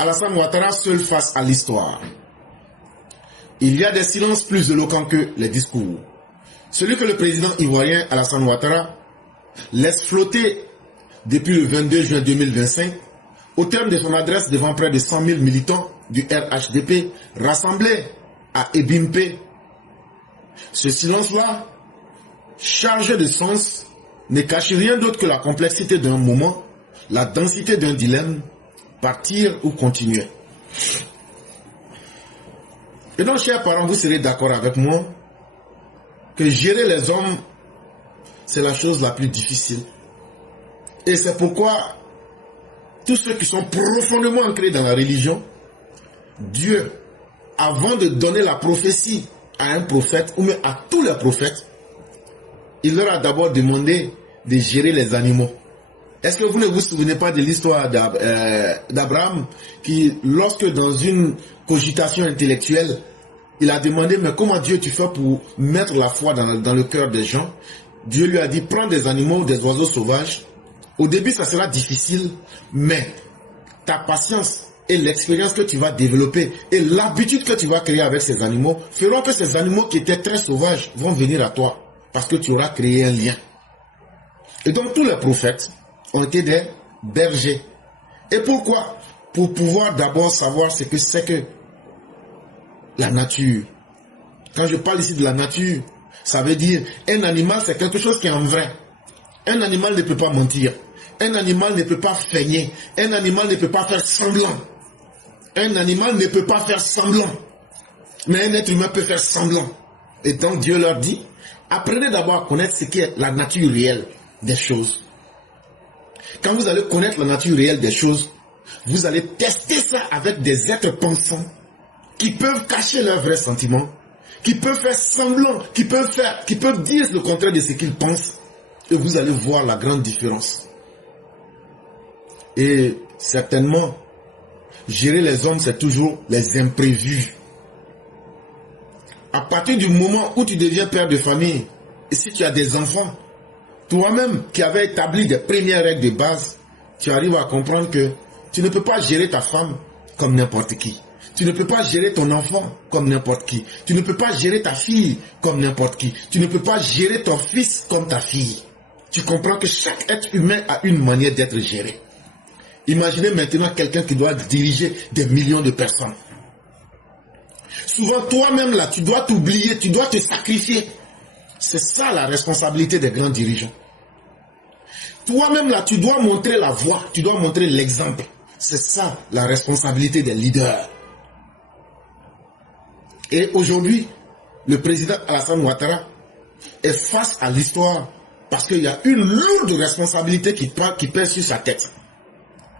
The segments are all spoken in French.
Alassane Ouattara seul face à l'histoire. Il y a des silences plus éloquents que les discours. Celui que le président ivoirien Alassane Ouattara laisse flotter depuis le 22 juin 2025, au terme de son adresse devant près de 100 000 militants du RHDP rassemblés à Ebimpe. Ce silence-là, chargé de sens, ne cache rien d'autre que la complexité d'un moment, la densité d'un dilemme, partir ou continuer. Et donc, chers parents, vous serez d'accord avec moi que gérer les hommes, c'est la chose la plus difficile. Et c'est pourquoi tous ceux qui sont profondément ancrés dans la religion, Dieu, avant de donner la prophétie à un prophète, ou même à tous les prophètes, il leur a d'abord demandé de gérer les animaux. Est-ce que vous ne vous souvenez pas de l'histoire d'Abraham qui, lorsque dans une cogitation intellectuelle, il a demandé, mais comment Dieu tu fais pour mettre la foi dans le cœur des gens? Dieu lui a dit, prends des animaux, des oiseaux sauvages. Au début, ça sera difficile, mais ta patience et l'expérience que tu vas développer et l'habitude que tu vas créer avec ces animaux feront que ces animaux qui étaient très sauvages vont venir à toi parce que tu auras créé un lien. Et donc, tous les prophètes ont été des bergers. Et pourquoi? Pour pouvoir d'abord savoir ce que c'est que la nature. Quand je parle ici de la nature, ça veut dire un animal, c'est quelque chose qui est en vrai. Un animal ne peut pas mentir. Un animal ne peut pas feigner. Un animal ne peut pas faire semblant. Un animal ne peut pas faire semblant. Mais un être humain peut faire semblant. Et donc Dieu leur dit, apprenez d'abord à connaître ce qu'est la nature réelle des choses. Quand vous allez connaître la nature réelle des choses, vous allez tester ça avec des êtres pensants qui peuvent cacher leurs vrais sentiments, qui peuvent faire semblant, qui peuvent dire le contraire de ce qu'ils pensent, et vous allez voir la grande différence. Et certainement, gérer les hommes, c'est toujours les imprévus. À partir du moment où tu deviens père de famille, et si tu as des enfants, toi-même qui avais établi des premières règles de base, tu arrives à comprendre que tu ne peux pas gérer ta femme comme n'importe qui. Tu ne peux pas gérer ton enfant comme n'importe qui. Tu ne peux pas gérer ta fille comme n'importe qui. Tu ne peux pas gérer ton fils comme ta fille. Tu comprends que chaque être humain a une manière d'être géré. Imaginez maintenant quelqu'un qui doit diriger des millions de personnes. Souvent, toi-même là, tu dois t'oublier, tu dois te sacrifier. C'est ça la responsabilité des grands dirigeants. Toi-même là, tu dois montrer la voie, tu dois montrer l'exemple. C'est ça la responsabilité des leaders. Et aujourd'hui, le président Alassane Ouattara est face à l'histoire parce qu'il y a une lourde responsabilité qui pèse sur sa tête.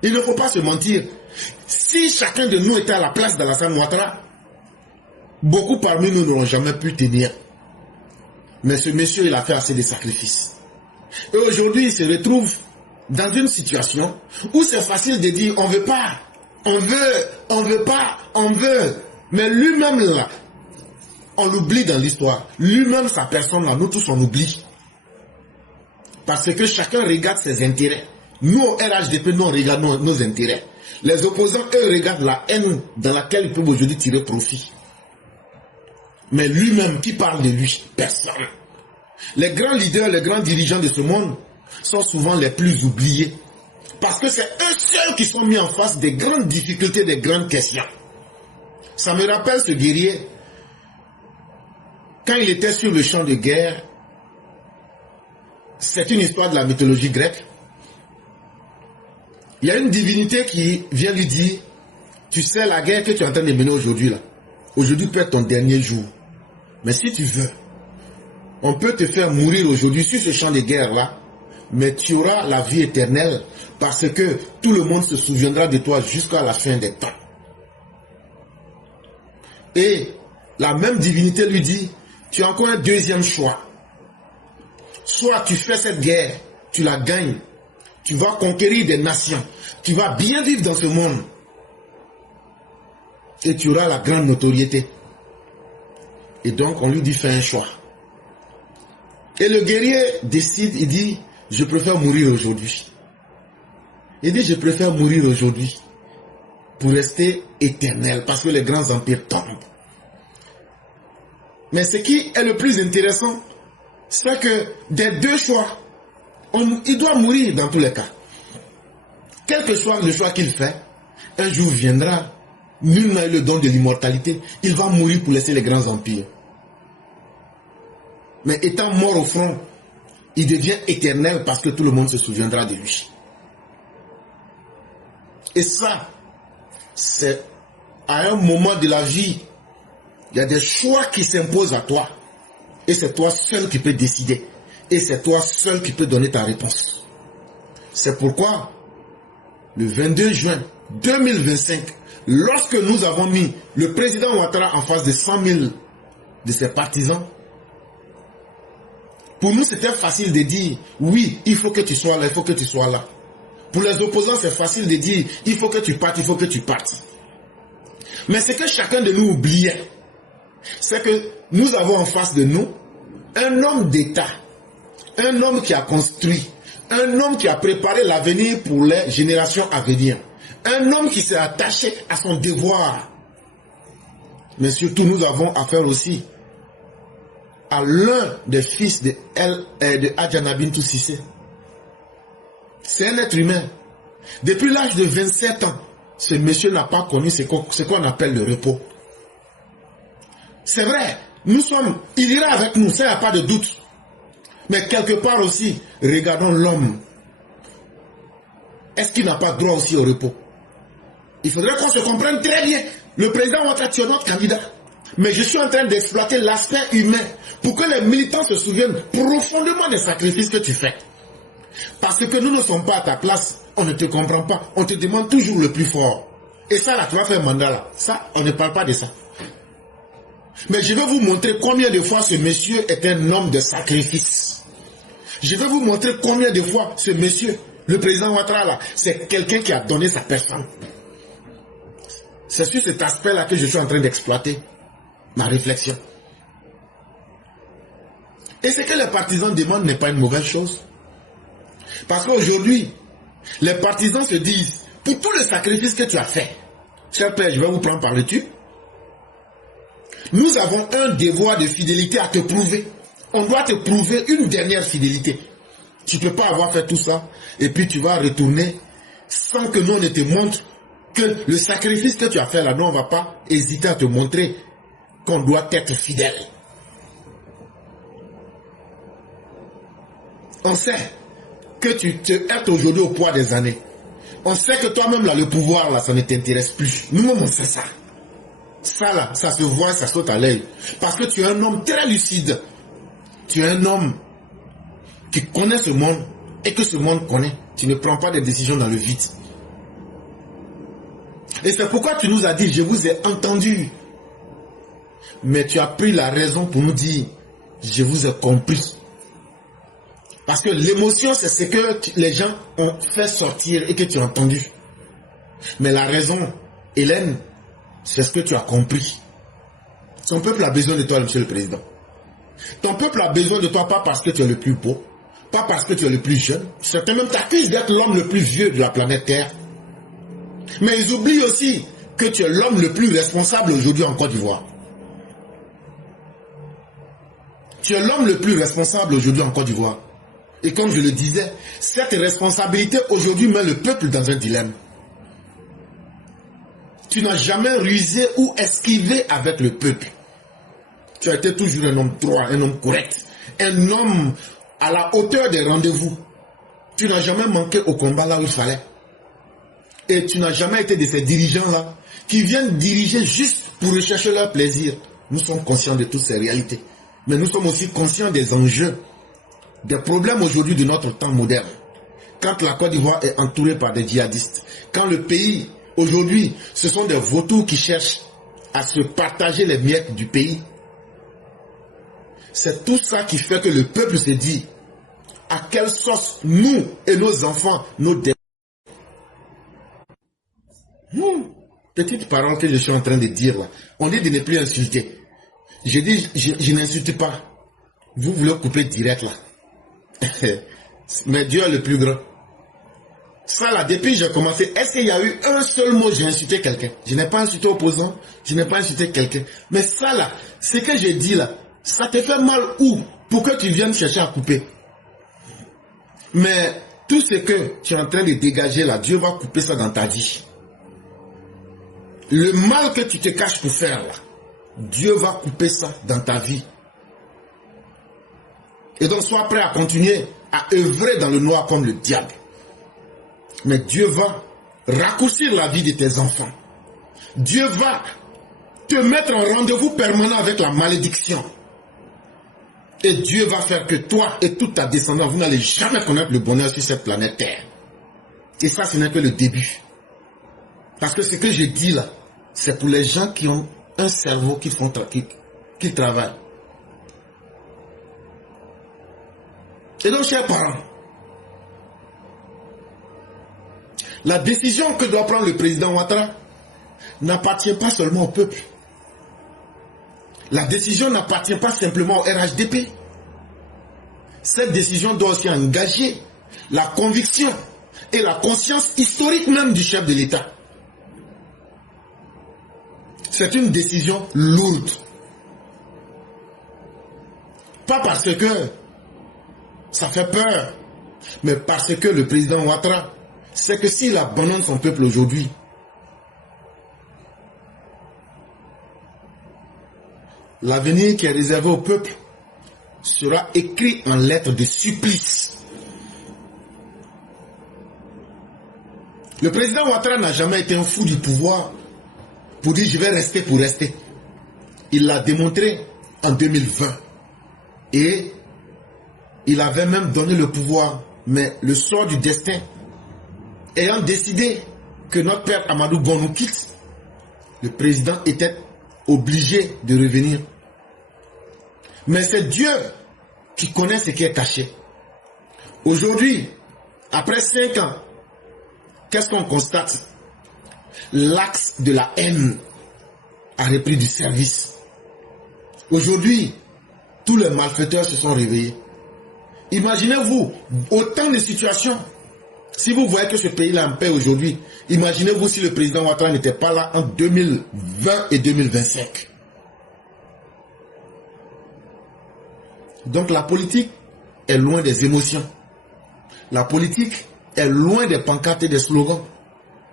Il ne faut pas se mentir. Si chacun de nous était à la place d'Alassane Ouattara, beaucoup parmi nous n'auront jamais pu tenir. Mais ce monsieur, il a fait assez de sacrifices. Et aujourd'hui, il se retrouve dans une situation où c'est facile de dire on veut pas, on veut, on veut pas, on veut. Mais lui-même là, on l'oublie dans l'histoire. Lui-même, sa personne là, nous tous on oublie. Parce que chacun regarde ses intérêts. Nous, au RHDP, nous on regarde nos intérêts. Les opposants, eux, regardent la haine dans laquelle ils peuvent aujourd'hui tirer profit. Mais lui-même, qui parle de lui? Personne. Les grands leaders, les grands dirigeants de ce monde sont souvent les plus oubliés. Parce que c'est eux seuls qui sont mis en face des grandes difficultés, des grandes questions. Ça me rappelle ce guerrier. Quand il était sur le champ de guerre, c'est une histoire de la mythologie grecque. Il y a une divinité qui vient lui dire, tu sais la guerre que tu es en train de mener aujourd'hui là. Aujourd'hui peut être ton dernier jour. Mais si tu veux, on peut te faire mourir aujourd'hui sur ce champ de guerre là, mais tu auras la vie éternelle parce que tout le monde se souviendra de toi jusqu'à la fin des temps. Et la même divinité lui dit, tu as encore un deuxième choix. Soit tu fais cette guerre, tu la gagnes, tu vas conquérir des nations, tu vas bien vivre dans ce monde et tu auras la grande notoriété. Et donc on lui dit fais un choix. Et le guerrier décide, il dit je préfère mourir aujourd'hui. Il dit je préfère mourir aujourd'hui. pour rester éternel, parce que les grands empires tombent. Mais ce qui est le plus intéressant, c'est que des deux choix, il doit mourir dans tous les cas. Quel que soit le choix qu'il fait, un jour viendra, nul n'a eu le don de l'immortalité, il va mourir pour laisser les grands empires. Mais étant mort au front, il devient éternel parce que tout le monde se souviendra de lui. Et ça, c'est à un moment de la vie, il y a des choix qui s'imposent à toi. Et c'est toi seul qui peux décider. Et c'est toi seul qui peux donner ta réponse. C'est pourquoi, le 22 juin 2025, lorsque nous avons mis le président Ouattara en face de 100 000 de ses partisans, pour nous c'était facile de dire, oui, il faut que tu sois là, il faut que tu sois là. Pour les opposants, c'est facile de dire, il faut que tu partes, il faut que tu partes. Mais ce que chacun de nous oubliait, c'est que nous avons en face de nous un homme d'État, un homme qui a construit, un homme qui a préparé l'avenir pour les générations à venir, un homme qui s'est attaché à son devoir. Mais surtout, nous avons affaire aussi à l'un des fils de Adjana Bintou Cissé. C'est un être humain. Depuis l'âge de 27 ans, ce monsieur n'a pas connu ce qu'on appelle le repos. C'est vrai, il ira avec nous, ça n'y a pas de doute. Mais quelque part aussi, regardons l'homme. Est-ce qu'il n'a pas droit aussi au repos? Il faudrait qu'on se comprenne très bien. Le président Ouattara, tu es notre candidat. Mais je suis en train d'exploiter l'aspect humain pour que les militants se souviennent profondément des sacrifices que tu fais. Parce que nous ne sommes pas à ta place, on ne te comprend pas. On te demande toujours le plus fort. Et ça là, tu vas faire mandat là. Ça, on ne parle pas de ça. Mais je vais vous montrer combien de fois ce monsieur est un homme de sacrifice. Je vais vous montrer combien de fois ce monsieur, le président Ouattara là, c'est quelqu'un qui a donné sa personne. C'est sur cet aspect là que je suis en train d'exploiter ma réflexion. Et ce que les partisans demandent n'est pas une mauvaise chose. Parce qu'aujourd'hui, les partisans se disent, pour tous les sacrifices que tu as fait, cher père, je vais vous prendre par le dessus. Nous avons un devoir de fidélité à te prouver. On doit te prouver une dernière fidélité. Tu ne peux pas avoir fait tout ça et puis tu vas retourner sans que nous on ne te montre que le sacrifice que tu as fait là, nous on ne va pas hésiter à te montrer qu'on doit être fidèle. On sait que tu es aujourd'hui au poids des années. On sait que toi-même là, le pouvoir là, ça ne t'intéresse plus. Nous-mêmes on sait ça. Ça là, ça se voit, ça saute à l'œil. Parce que tu es un homme très lucide. Tu es un homme qui connaît ce monde et que ce monde connaît. Tu ne prends pas des décisions dans le vide. Et c'est pourquoi tu nous as dit, je vous ai entendu. Mais tu as pris la raison pour nous dire, je vous ai compris. Parce que l'émotion, c'est ce que les gens ont fait sortir et que tu as entendu. Mais la raison, Hélène, c'est ce que tu as compris. Ton peuple a besoin de toi, monsieur le président. Ton peuple a besoin de toi, pas parce que tu es le plus beau, pas parce que tu es le plus jeune. Certains même t'accusent d'être l'homme le plus vieux de la planète Terre. Mais ils oublient aussi que tu es l'homme le plus responsable aujourd'hui en Côte d'Ivoire. Tu es l'homme le plus responsable aujourd'hui en Côte d'Ivoire. Et comme je le disais, cette responsabilité aujourd'hui met le peuple dans un dilemme. Tu n'as jamais rusé ou esquivé avec le peuple. Tu as été toujours un homme droit, un homme correct, un homme à la hauteur des rendez-vous. Tu n'as jamais manqué au combat là où il fallait. Et tu n'as jamais été de ces dirigeants-là qui viennent diriger juste pour rechercher leur plaisir. Nous sommes conscients de toutes ces réalités. Mais nous sommes aussi conscients des enjeux, des problèmes aujourd'hui de notre temps moderne. Quand la Côte d'Ivoire est entourée par des djihadistes, quand le pays, aujourd'hui, ce sont des vautours qui cherchent à se partager les miettes du pays. C'est tout ça qui fait que le peuple se dit à quelle sauce nous et nos enfants, nos petite parole que je suis en train de dire là. On dit de ne plus insulter. Je dis, je n'insulte pas. Vous voulez couper direct là. Mais Dieu est le plus grand. Ça là, depuis que j'ai commencé, est-ce qu'il y a eu un seul mot, j'ai insulté quelqu'un? Je n'ai pas insulté opposant, je n'ai pas insulté quelqu'un. Mais ça là, ce que j'ai dit là, ça te fait mal où? Pour que tu viennes chercher à couper. Mais tout ce que tu es en train de dégager là, Dieu va couper ça dans ta vie. Le mal que tu te caches pour faire là, Dieu va couper ça dans ta vie. Et donc sois prêt à continuer à œuvrer dans le noir comme le diable. Mais Dieu va raccourcir la vie de tes enfants. Dieu va te mettre en rendez-vous permanent avec la malédiction. Et Dieu va faire que toi et toute ta descendance, vous n'allez jamais connaître le bonheur sur cette planète Terre. Et ça, ce n'est que le début. Parce que ce que je dis là, c'est pour les gens qui ont un cerveau qui travaille. Et donc, chers parents, la décision que doit prendre le président Ouattara n'appartient pas seulement au peuple. La décision n'appartient pas simplement au RHDP. Cette décision doit aussi engager la conviction et la conscience historique même du chef de l'État. C'est une décision lourde. Pas parce que ça fait peur, mais parce que le président Ouattara sait que s'il abandonne son peuple aujourd'hui, l'avenir qui est réservé au peuple sera écrit en lettres de supplice. Le président Ouattara n'a jamais été un fou du pouvoir pour dire je vais rester pour rester. Il l'a démontré en 2020. Et il avait même donné le pouvoir. Mais le sort du destin, ayant décidé que notre père Amadou Gon nous quitte, le président était obligé de revenir. Mais c'est Dieu qui connaît ce qui est caché. Aujourd'hui, après 5 ans, qu'est-ce qu'on constate? L'axe de la haine a repris du service. Aujourd'hui, tous les malfaiteurs se sont réveillés. Imaginez-vous, autant de situations. Si vous voyez que ce pays est en paix aujourd'hui, imaginez-vous si le président Ouattara n'était pas là en 2020 et 2025. Donc la politique est loin des émotions. La politique est loin des pancartes et des slogans.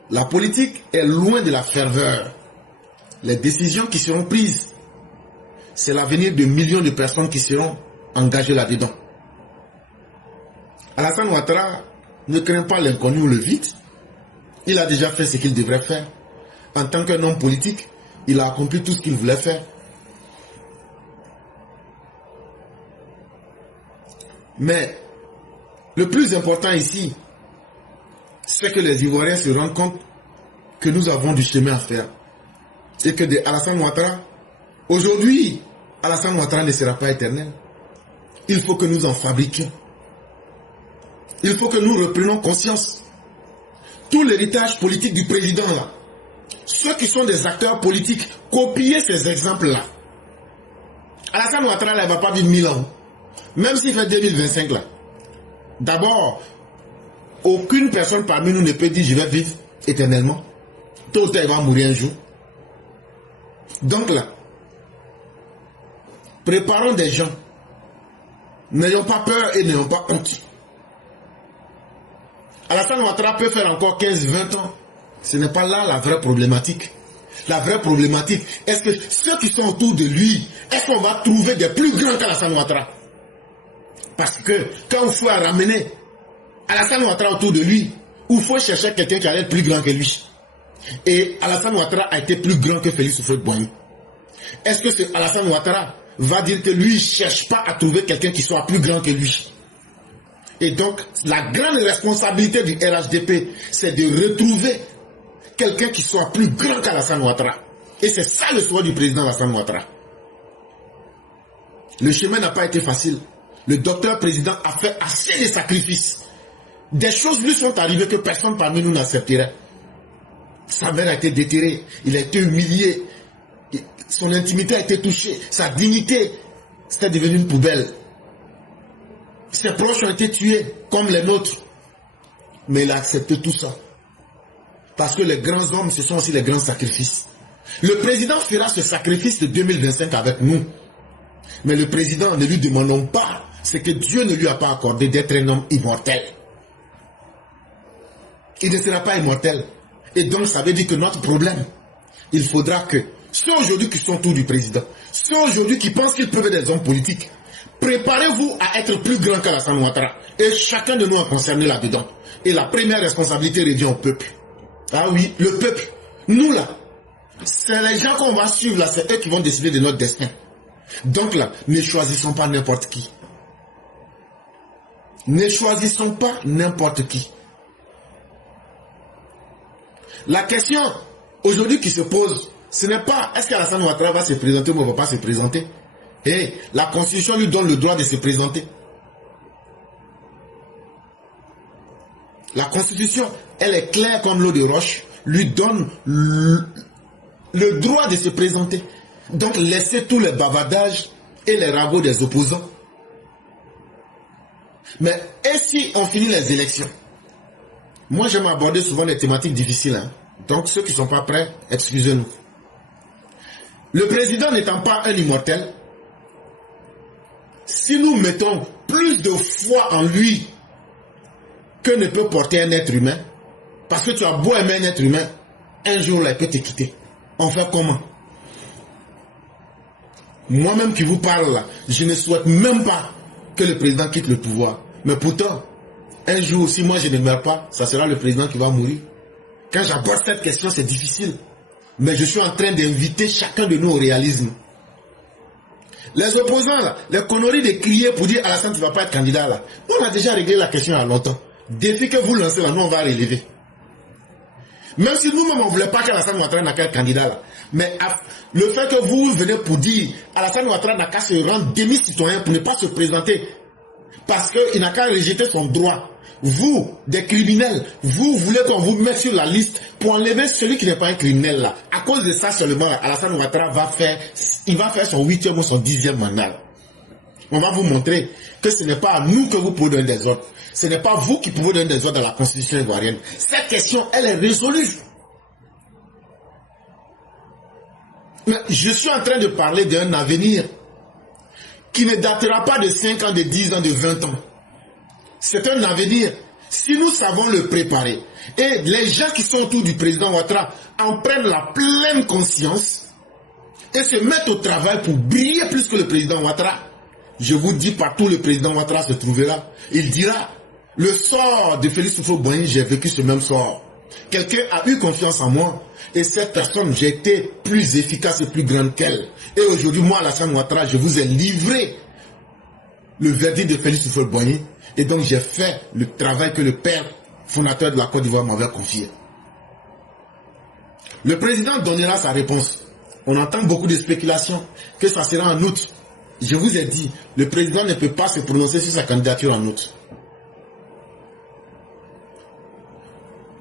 La politique est loin de la ferveur. Les décisions qui seront prises, c'est l'avenir de millions de personnes qui seront engagées là-dedans. Alassane Ouattara ne craint pas l'inconnu ou le vide. Il a déjà fait ce qu'il devrait faire. En tant qu'un homme politique, il a accompli tout ce qu'il voulait faire. Mais le plus important ici, c'est que les Ivoiriens se rendent compte que nous avons du chemin à faire. Et que de Alassane Ouattara, aujourd'hui, Alassane Ouattara ne sera pas éternel. Il faut que nous en fabriquions. Il faut que nous reprenions conscience. Tout l'héritage politique du président là, ceux qui sont des acteurs politiques, copiez ces exemples-là. Alassane Ouattara là, il ne va pas vivre 1000 ans. Même s'il fait 2025 là. D'abord, aucune personne parmi nous ne peut dire je vais vivre éternellement. Tôt ou tard, il va mourir un jour. Donc là, préparons des gens. N'ayons pas peur et n'ayons pas honte. Alassane Ouattara peut faire encore 15-20 ans. Ce n'est pas là la vraie problématique. La vraie problématique, est-ce que ceux qui sont autour de lui, est-ce qu'on va trouver des plus grands qu'Alassane Ouattara? Parce que quand il faut ramener Alassane Ouattara autour de lui, il faut chercher quelqu'un qui allait être plus grand que lui. Et Alassane Ouattara a été plus grand que Félix Houphouët-Boigny. Est-ce que Alassane Ouattara va dire que lui ne cherche pas à trouver quelqu'un qui soit plus grand que lui? Et donc, la grande responsabilité du RHDP, c'est de retrouver quelqu'un qui soit plus grand qu'Alassane Ouattara. Et c'est ça le souhait du président Alassane Ouattara. Le chemin n'a pas été facile. Le docteur président a fait assez de sacrifices. Des choses lui sont arrivées que personne parmi nous n'accepterait. Sa mère a été déterrée, il a été humilié, son intimité a été touchée, sa dignité, c'était devenu une poubelle. Ses proches ont été tués comme les nôtres. Mais il a accepté tout ça. Parce que les grands hommes, ce sont aussi les grands sacrifices. Le président fera ce sacrifice de 2025 avec nous. Mais le président, ne lui demandons pas ce que Dieu ne lui a pas accordé d'être un homme immortel. Il ne sera pas immortel. Et donc, ça veut dire que notre problème, il faudra que ceux aujourd'hui qui sont autour du président, ceux aujourd'hui qui pensent qu'ils peuvent être des hommes politiques, préparez-vous à être plus grand qu'Alassane Ouattara. Et chacun de nous est concerné là-dedans. Et la première responsabilité revient au peuple. Ah oui, le peuple. Nous là, c'est les gens qu'on va suivre là, c'est eux qui vont décider de notre destin. Donc là, ne choisissons pas n'importe qui. Ne choisissons pas n'importe qui. La question aujourd'hui qui se pose, ce n'est pas est-ce qu'Alassane Ouattara va se présenter ou ne va pas se présenter. Et la Constitution lui donne le droit de se présenter. La Constitution, elle est claire comme l'eau de roche, lui donne le droit de se présenter. Donc laissez tous les bavardages et les ragots des opposants. Mais et si on finit les élections? Moi, j'aime aborder souvent des thématiques difficiles. Hein. Donc, ceux qui ne sont pas prêts, excusez-nous. Le président n'étant pas un immortel, si nous mettons plus de foi en lui que ne peut porter un être humain, parce que tu as beau aimer un être humain, un jour, là, il peut te quitter. On fait comment? Moi-même qui vous parle là, je ne souhaite même pas que le président quitte le pouvoir. Mais pourtant, un jour, si moi je ne meurs pas, ça sera le président qui va mourir. Quand j'aborde cette question, c'est difficile. Mais je suis en train d'inviter chacun de nous au réalisme. Les opposants, là, les conneries de crier pour dire Alassane, tu ne vas pas être candidat là. On a déjà réglé la question il y a longtemps. Défi que vous lancez là, nous on va relever. Même si nous-mêmes on ne voulait pas qu'Alassane Ouattara n'a qu'à être candidat là. Mais le fait que vous venez pour dire Alassane Ouattara n'a qu'à se rendre demi-citoyen pour ne pas se présenter. Parce qu'il n'a qu'à rejeter son droit. Vous, des criminels, vous voulez qu'on vous mette sur la liste pour enlever celui qui n'est pas un criminel là. À cause de ça seulement, Alassane Ouattara va faire son 8e ou son 10e mandat. On va vous montrer que ce n'est pas à nous que vous pouvez donner des ordres. Ce n'est pas vous qui pouvez donner des ordres dans la constitution ivoirienne. Cette question, elle est résolue. Mais je suis en train de parler d'un avenir qui ne datera pas de 5 ans, de 10 ans, de 20 ans. C'est un avenir, si nous savons le préparer, et les gens qui sont autour du président Ouattara en prennent la pleine conscience et se mettent au travail pour briller plus que le président Ouattara, je vous dis partout le président Ouattara se trouvera, il dira, le sort de Félix Houphouët-Boigny, j'ai vécu ce même sort. Quelqu'un a eu confiance en moi, et cette personne, j'ai été plus efficace et plus grande qu'elle. Et aujourd'hui, moi, Alassane Ouattara, je vous ai livré le verdict de Félix Houphouët-Boigny. Et donc, j'ai fait le travail que le père fondateur de la Côte d'Ivoire m'avait confié. Le président donnera sa réponse. On entend beaucoup de spéculations que ça sera en août. Je vous ai dit, le président ne peut pas se prononcer sur sa candidature en août.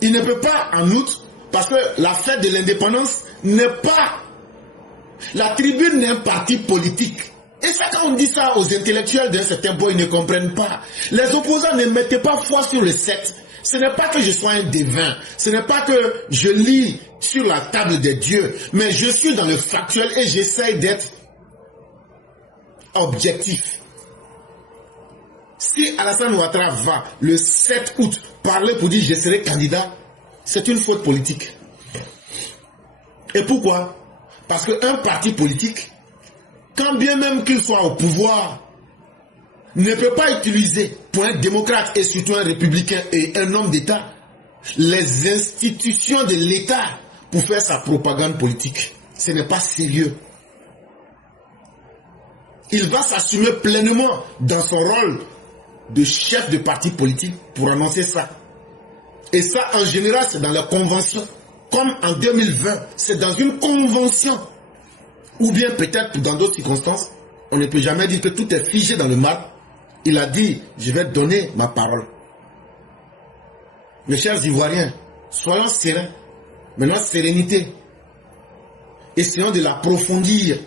Il ne peut pas en août parce que la fête de l'indépendance n'est pas... La tribune n'est un parti politique. Et ça, quand on dit ça aux intellectuels d'un certain point, ils ne comprennent pas. Les opposants ne mettaient pas foi sur le 7. Ce n'est pas que je sois un devin. Ce n'est pas que je lis sur la table des dieux. Mais je suis dans le factuel et j'essaye d'être objectif. Si Alassane Ouattara va le 7 août parler pour dire je serai candidat, c'est une faute politique. Et pourquoi? Parce qu'un parti politique, quand bien même qu'il soit au pouvoir, ne peut pas utiliser pour un démocrate et surtout un républicain et un homme d'État les institutions de l'État pour faire sa propagande politique. Ce n'est pas sérieux. Il va s'assumer pleinement dans son rôle de chef de parti politique pour annoncer ça. Et ça, en général, c'est dans la convention. Comme en 2020, c'est dans une convention. Ou bien peut-être dans d'autres circonstances, on ne peut jamais dire que tout est figé dans le marbre. Il a dit, je vais donner ma parole. Mes chers Ivoiriens, soyons sereins. Maintenant, sérénité. Essayons de l'approfondir.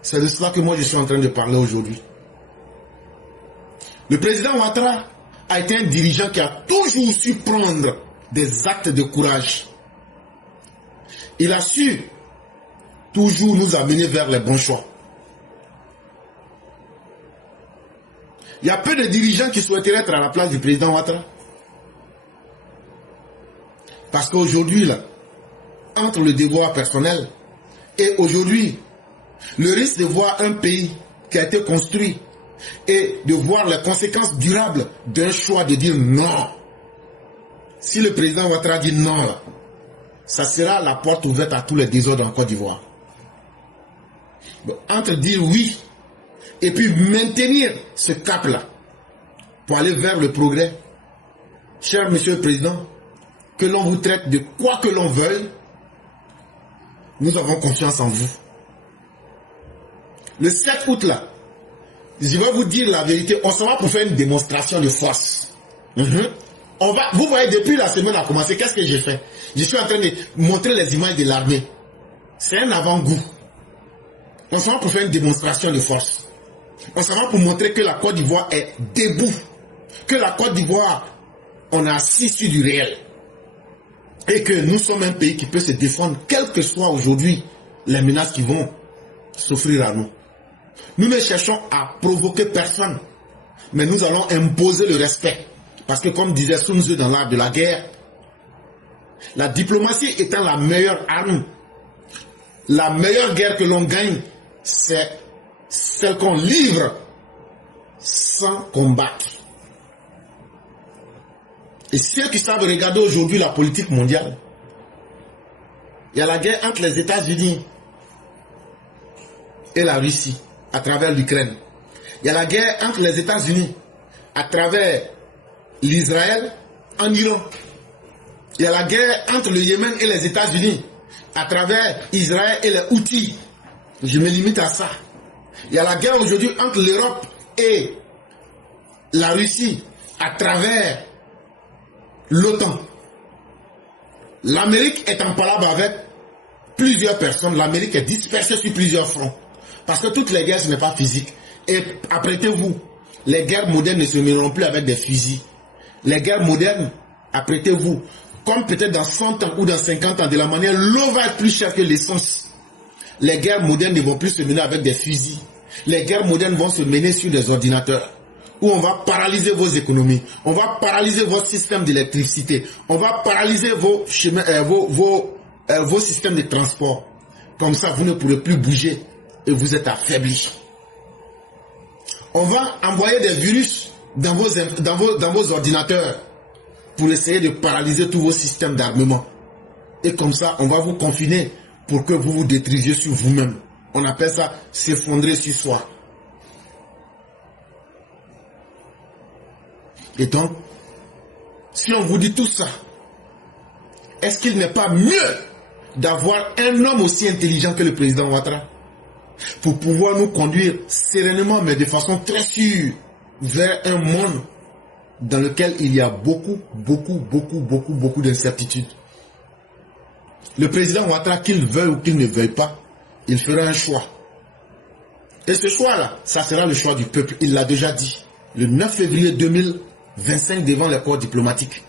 C'est de cela que moi je suis en train de parler aujourd'hui. Le président Ouattara a été un dirigeant qui a toujours su prendre des actes de courage. Il a su toujours nous amener vers les bons choix. Il y a peu de dirigeants qui souhaiteraient être à la place du président Ouattara. Parce qu'aujourd'hui, là, entre le devoir personnel et aujourd'hui, le risque de voir un pays qui a été construit et de voir les conséquences durables d'un choix de dire non. Si le président Ouattara dit non, là, ça sera la porte ouverte à tous les désordres en Côte d'Ivoire. Entre dire oui et puis maintenir ce cap-là pour aller vers le progrès, cher monsieur le président, que l'on vous traite de quoi que l'on veuille, nous avons confiance en vous. Le 7 août là, je vais vous dire la vérité, on s'en va pour faire une démonstration de force. Vous voyez, depuis la semaine a commencé, qu'est-ce que j'ai fait? Je suis en train de montrer les images de l'armée. C'est un avant-goût. On s'en va pour faire une démonstration de force. On s'en va pour montrer que la Côte d'Ivoire est debout. Que la Côte d'Ivoire, on a assis sur du réel. Et que nous sommes un pays qui peut se défendre, quelles que soient aujourd'hui les menaces qui vont s'offrir à nous. Nous ne cherchons à provoquer personne, mais nous allons imposer le respect. Parce que comme disait Sun Tzu dans l'art de la guerre, la diplomatie étant la meilleure arme, la meilleure guerre que l'on gagne, c'est celle qu'on livre sans combattre. Et ceux qui savent regarder aujourd'hui la politique mondiale, il y a la guerre entre les États-Unis et la Russie à travers l'Ukraine. Il y a la guerre entre les États-Unis à travers l'Israël en Iran. Il y a la guerre entre le Yémen et les États-Unis à travers Israël et les Houthis. Je me limite à ça. Il y a la guerre aujourd'hui entre l'Europe et la Russie à travers l'OTAN. L'Amérique est en palabre avec plusieurs personnes. L'Amérique est dispersée sur plusieurs fronts. Parce que toutes les guerres, ce n'est pas physique. Et apprêtez-vous, les guerres modernes ne se mèneront plus avec des fusils. Les guerres modernes, apprêtez-vous, comme peut-être dans 100 ans ou dans 50 ans, de la manière l'eau va être plus chère que l'essence. Les guerres modernes ne vont plus se mener avec des fusils. Les guerres modernes vont se mener sur des ordinateurs, où on va paralyser vos économies, on va paralyser votre système d'électricité, on va paralyser vos chemins, vos systèmes de transport. Comme ça, vous ne pourrez plus bouger et vous êtes affaiblis. On va envoyer des virus dans vos ordinateurs pour essayer de paralyser tous vos systèmes d'armement. Et comme ça, on va vous confiner pour que vous vous détruisiez sur vous-même. On appelle ça s'effondrer sur soi. Et donc, si on vous dit tout ça, est-ce qu'il n'est pas mieux d'avoir un homme aussi intelligent que le président Ouattara pour pouvoir nous conduire sereinement, mais de façon très sûre, vers un monde dans lequel il y a beaucoup d'incertitudes. Le président Ouattara, qu'il veuille ou qu'il ne veuille pas, il fera un choix. Et ce choix-là, ça sera le choix du peuple. Il l'a déjà dit. Le 9 février 2025 devant les corps diplomatiques.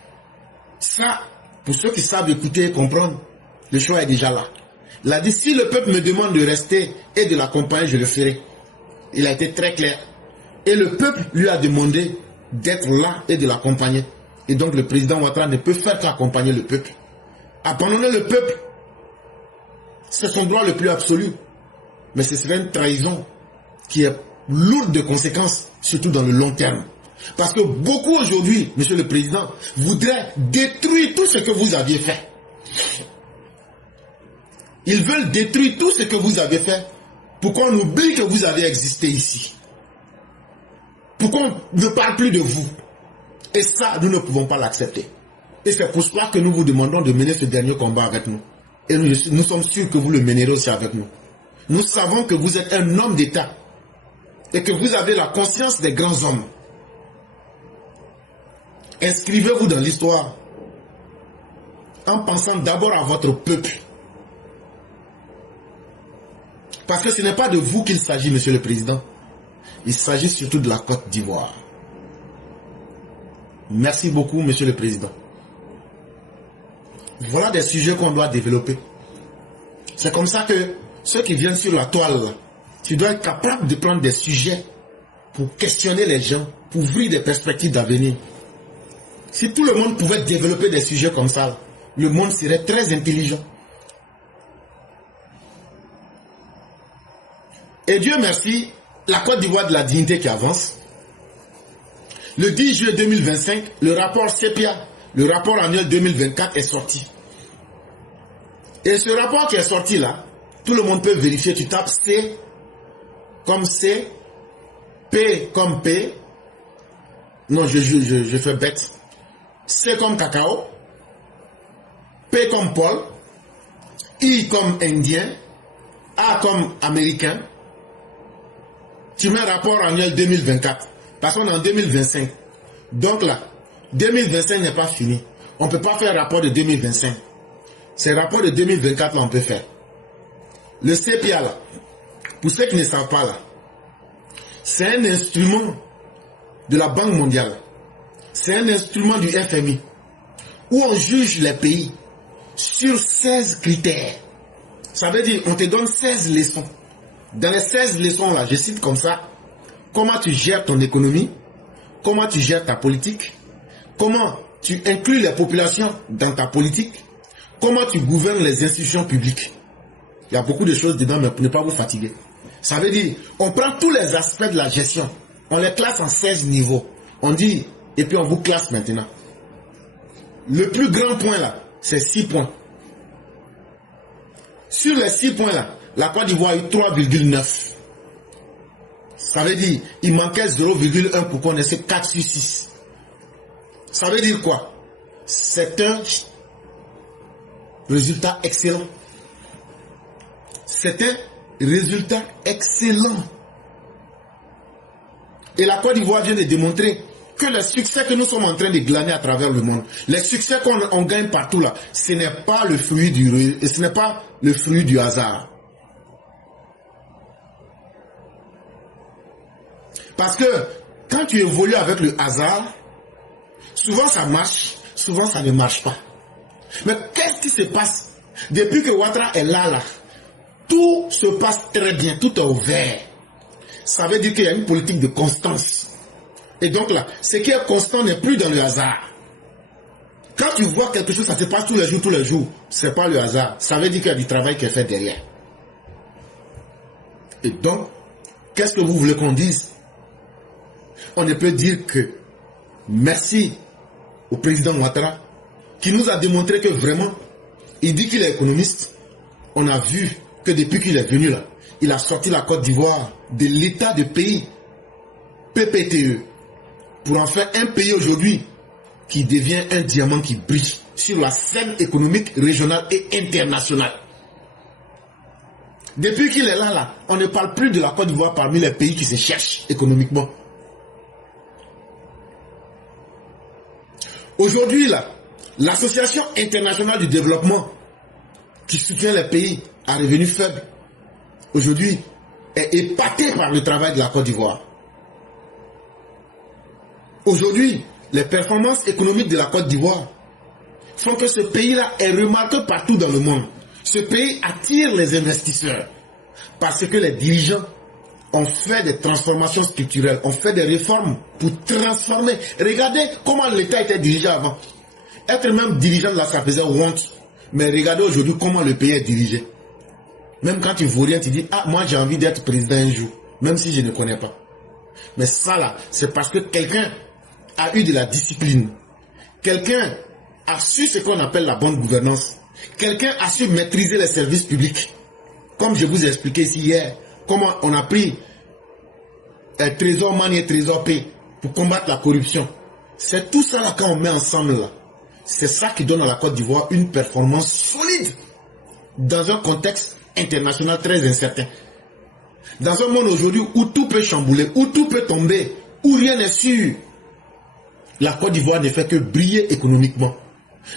Ça, pour ceux qui savent écouter et comprendre, le choix est déjà là. Il a dit, si le peuple me demande de rester et de l'accompagner, je le ferai. Il a été très clair. Et le peuple lui a demandé d'être là et de l'accompagner. Et donc le président Ouattara ne peut faire qu'accompagner le peuple. Abandonner le peuple, c'est son droit le plus absolu. Mais ce serait une trahison qui est lourde de conséquences, surtout dans le long terme. Parce que beaucoup aujourd'hui, monsieur le président, voudraient détruire tout ce que vous aviez fait. Ils veulent détruire tout ce que vous avez fait pour qu'on oublie que vous avez existé ici. Pour qu'on ne parle plus de vous. Et ça, nous ne pouvons pas l'accepter. Et c'est pour cela que nous vous demandons de mener ce dernier combat avec nous. Et nous sommes sûrs que vous le mènerez aussi avec nous. Nous savons que vous êtes un homme d'État et que vous avez la conscience des grands hommes. Inscrivez-vous dans l'histoire en pensant d'abord à votre peuple. Parce que ce n'est pas de vous qu'il s'agit, monsieur le président. Il s'agit surtout de la Côte d'Ivoire. Merci beaucoup, Monsieur le Président. Voilà des sujets qu'on doit développer. C'est comme ça que ceux qui viennent sur la toile, là, tu dois être capable de prendre des sujets pour questionner les gens, pour ouvrir des perspectives d'avenir. Si tout le monde pouvait développer des sujets comme ça, là, le monde serait très intelligent. Et Dieu merci, la Côte d'Ivoire de la dignité qui avance. Le 10 juillet 2025, le rapport CEPIA, le rapport annuel 2024 est sorti. Et ce rapport qui est sorti là, tout le monde peut vérifier. Tu tapes C comme C, P comme P. Non, je fais bête. C comme cacao, P comme Paul, I comme indien, A comme américain. Tu mets rapport annuel 2024. Parce qu'on est en 2025. Donc là, 2025 n'est pas fini. On ne peut pas faire rapport de 2025. Ces rapports de 2024 là, on peut faire. Le CEPIA là, pour ceux qui ne savent pas là, c'est un instrument de la Banque mondiale. C'est un instrument du FMI où on juge les pays sur 16 critères. Ça veut dire on te donne 16 leçons. Dans les 16 leçons là, je cite comme ça, comment tu gères ton économie, comment tu gères ta politique, comment tu inclus les populations dans ta politique, comment tu gouvernes les institutions publiques. Il y a beaucoup de choses dedans, mais pour ne pas vous fatiguer. Ça veut dire, on prend tous les aspects de la gestion, on les classe en 16 niveaux. On dit, et puis on vous classe maintenant. Le plus grand point là, c'est 6 points. Sur les 6 points là, la Côte d'Ivoire a eu 3,9. Ça veut dire, il manquait 0,1 pour qu'on ait 4 sur 6. Ça veut dire quoi? C'est un résultat excellent. C'est un résultat excellent. Et la Côte d'Ivoire vient de démontrer que les succès que nous sommes en train de glaner à travers le monde, les succès qu'on gagne partout là, ce n'est pas le fruit du hasard. Parce que quand tu évolues avec le hasard, souvent ça marche, souvent ça ne marche pas. Mais qu'est-ce qui se passe depuis que Ouattara est là, tout se passe très bien, tout est ouvert. Ça veut dire qu'il y a une politique de constance. Et donc là, ce qui est constant n'est plus dans le hasard. Quand tu vois quelque chose, ça se passe tous les jours, ce n'est pas le hasard. Ça veut dire qu'il y a du travail qui est fait derrière. Et donc, qu'est-ce que vous voulez qu'on dise? On ne peut dire que merci au président Ouattara qui nous a démontré que vraiment, il dit qu'il est économiste. On a vu que depuis qu'il est venu là, il a sorti la Côte d'Ivoire de l'état de pays PPTE pour en faire un pays aujourd'hui qui devient un diamant qui brille sur la scène économique régionale et internationale. Depuis qu'il est là, on ne parle plus de la Côte d'Ivoire parmi les pays qui se cherchent économiquement. Aujourd'hui, l'Association internationale du développement qui soutient les pays à revenus faibles, aujourd'hui, est épatée par le travail de la Côte d'Ivoire. Aujourd'hui, les performances économiques de la Côte d'Ivoire font que ce pays-là est remarqué partout dans le monde. Ce pays attire les investisseurs parce que les dirigeants ont fait des transformations structurelles, ont fait des réformes pour transformer. Regardez comment l'État était dirigé avant. Être même dirigeant là, ça faisait honte. Mais regardez aujourd'hui comment le pays est dirigé. Même quand tu ne vaux rien, tu dis, ah, moi j'ai envie d'être président un jour, même si je ne connais pas. Mais ça là, c'est parce que quelqu'un a eu de la discipline. Quelqu'un a su ce qu'on appelle la bonne gouvernance. Quelqu'un a su maîtriser les services publics. Comme je vous ai expliqué ici hier, comment on a pris Trésor Man et Trésor P pour combattre la corruption. C'est tout ça là quand on met ensemble là. C'est ça qui donne à la Côte d'Ivoire une performance solide dans un contexte international très incertain. Dans un monde aujourd'hui où tout peut chambouler, où tout peut tomber, où rien n'est sûr, la Côte d'Ivoire ne fait que briller économiquement.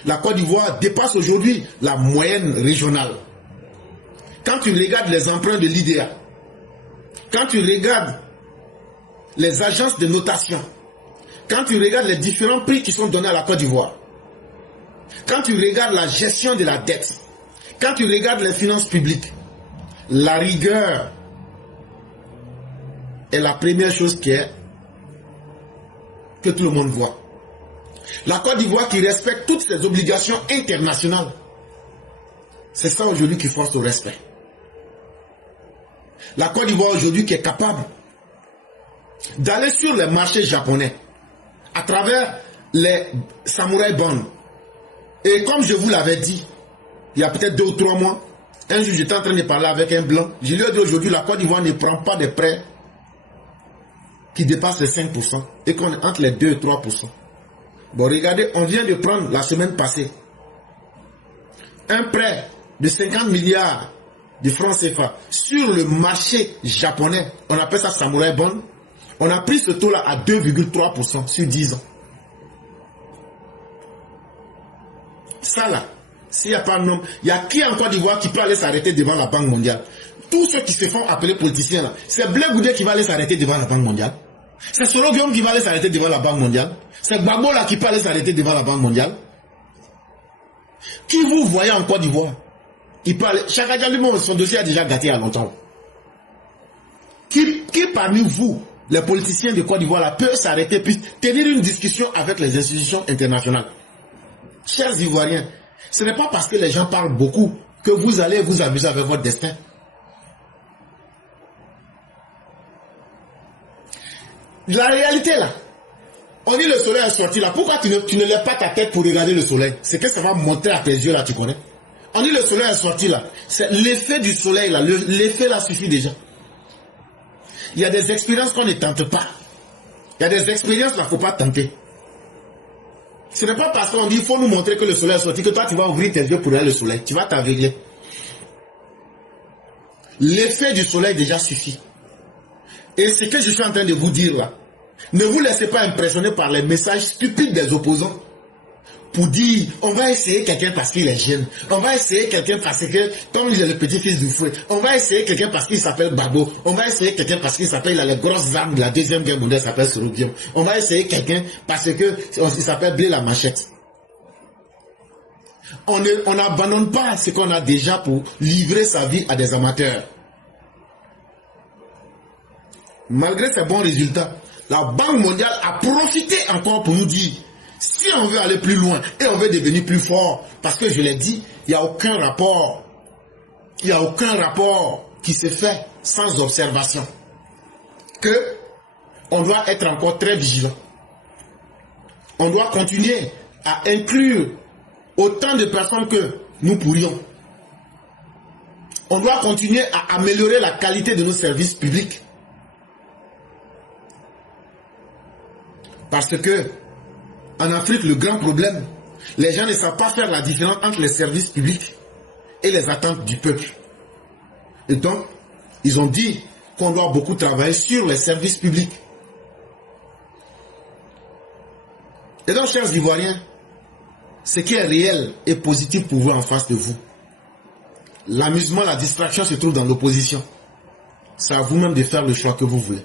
La Côte d'Ivoire dépasse aujourd'hui la moyenne régionale. Quand tu regardes les emprunts de l'IDEA, quand tu regardes les agences de notation, Quand tu regardes les différents prix qui sont donnés à la Côte d'Ivoire, quand tu regardes la gestion de la dette, quand tu regardes les finances publiques, la rigueur est la première chose que tout le monde voit. La Côte d'Ivoire qui respecte toutes ses obligations internationales, c'est ça aujourd'hui qui force au respect. La Côte d'Ivoire aujourd'hui qui est capable d'aller sur les marchés japonais à travers les Samurai Bond. Et comme je vous l'avais dit, il y a peut-être 2 ou 3 mois, un jour j'étais en train de parler avec un blanc. Je lui ai dit aujourd'hui, la Côte d'Ivoire ne prend pas de prêts qui dépassent les 5% et qu'on est entre les 2 et 3%. Bon, regardez, on vient de prendre la semaine passée un prêt de 50 milliards de francs CFA sur le marché japonais. On appelle ça Samurai Bond. On a pris ce taux-là à 2,3% sur 10 ans. Ça là, s'il n'y a pas de nom, il y a qui en Côte d'Ivoire qui peut aller s'arrêter devant la Banque mondiale? Tous ceux qui se font appeler politiciens là, c'est Blé Goudé qui va aller s'arrêter devant la Banque mondiale. C'est Soro Guillaume qui va aller s'arrêter devant la Banque mondiale. C'est Gbagbo là qui peut aller s'arrêter devant la Banque mondiale. Qui vous voyez en Côte d'Ivoire? Il parle. Chaka Diallo, son dossier a déjà gâté il y a longtemps. Qui parmi vous, les politiciens de Côte d'Ivoire là, peut s'arrêter puis tenir une discussion avec les institutions internationales? Chers Ivoiriens, ce n'est pas parce que les gens parlent beaucoup que vous allez vous amuser avec votre destin. La réalité là, on dit le soleil est sorti là. Pourquoi tu ne lèves pas ta tête pour regarder le soleil? C'est que ça va montrer à tes yeux là, tu connais. On dit le soleil est sorti là. C'est l'effet du soleil là. L'effet là suffit déjà. Il y a des expériences qu'on ne tente pas. Il y a des expériences qu'il ne faut pas tenter. Ce n'est pas parce qu'on dit il faut nous montrer que le soleil est sorti que toi tu vas ouvrir tes yeux pour regarder le soleil. Tu vas t'aveugler. L'effet du soleil déjà suffit. Et ce que je suis en train de vous dire là, ne vous laissez pas impressionner par les messages stupides des opposants pour dire on va essayer quelqu'un parce qu'il est jeune, on va essayer quelqu'un parce que comme il est le petit-fils du fouet, on va essayer quelqu'un parce qu'il s'appelle Babo, on va essayer quelqu'un parce qu'il s'appelle, il a les grosses armes de la deuxième guerre mondiale, s'appelle Soro Guillaume, on va essayer quelqu'un parce que il s'appelle Blé la Machette. On n'abandonne pas ce qu'on a déjà pour livrer sa vie à des amateurs. Malgré ces bons résultats, la Banque mondiale a profité encore pour nous dire si on veut aller plus loin et on veut devenir plus fort, parce que je l'ai dit, il n'y a aucun rapport. Il n'y a aucun rapport qui se fait sans observation. Que on doit être encore très vigilant. On doit continuer à inclure autant de personnes que nous pourrions. On doit continuer à améliorer la qualité de nos services publics. Parce que, en Afrique, le grand problème, les gens ne savent pas faire la différence entre les services publics et les attentes du peuple. Et donc, ils ont dit qu'on doit beaucoup travailler sur les services publics. Et donc, chers Ivoiriens, ce qui est réel et positif pour vous en face de vous, l'amusement, la distraction se trouve dans l'opposition. C'est à vous-même de faire le choix que vous voulez.